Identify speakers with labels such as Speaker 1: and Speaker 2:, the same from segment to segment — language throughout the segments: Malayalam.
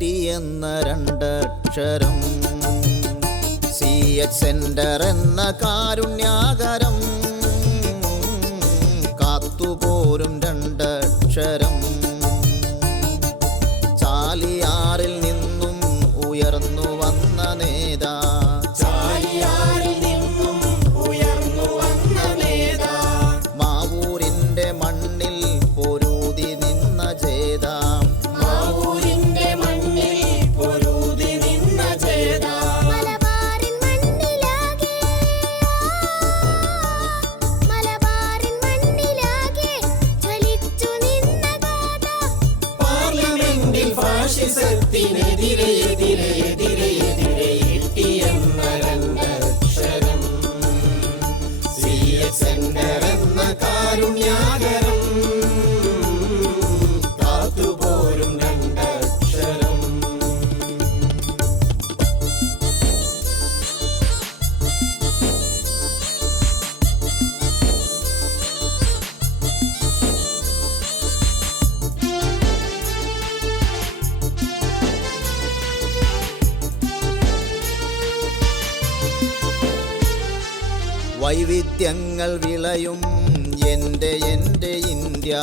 Speaker 1: ടി എന്ന രണ്ടക്ഷരം. സി എച്ച് സെന്റർ എന്ന കാരുണ്യാകരം കാത്തുപോരും രണ്ടക്ഷരം. ചാലിയാറിൽ നിന്നും ഉയർന്നു വന്നു
Speaker 2: ஆஷி சக்தி எதிரே எதிரே எதிரே
Speaker 1: വൈവിധ്യങ്ങൾ വിളയും എന്റെ എന്റെ ഇന്ത്യ.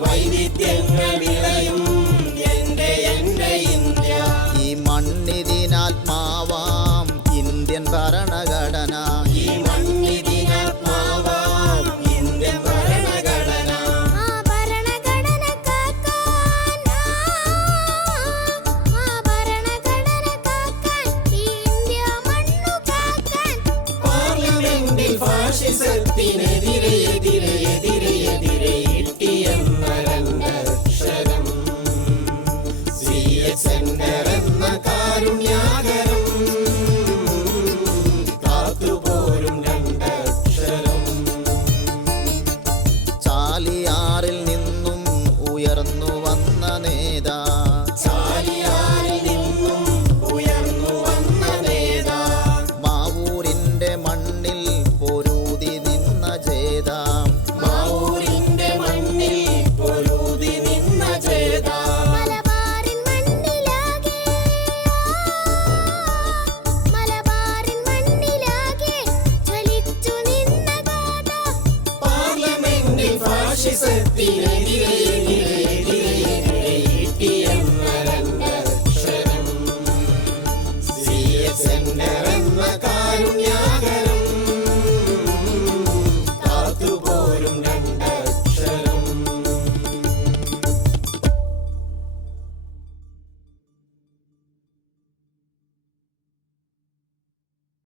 Speaker 2: വൈവിധ്യങ്ങൾ വിളയും എന്റെ എന്റെ ഇന്ത്യ.
Speaker 1: ഈ മണ്ണിതിനാത്മാവാം ഇന്ത്യൻ ഭരണഘടന.
Speaker 3: es el Pinedí. she
Speaker 2: said the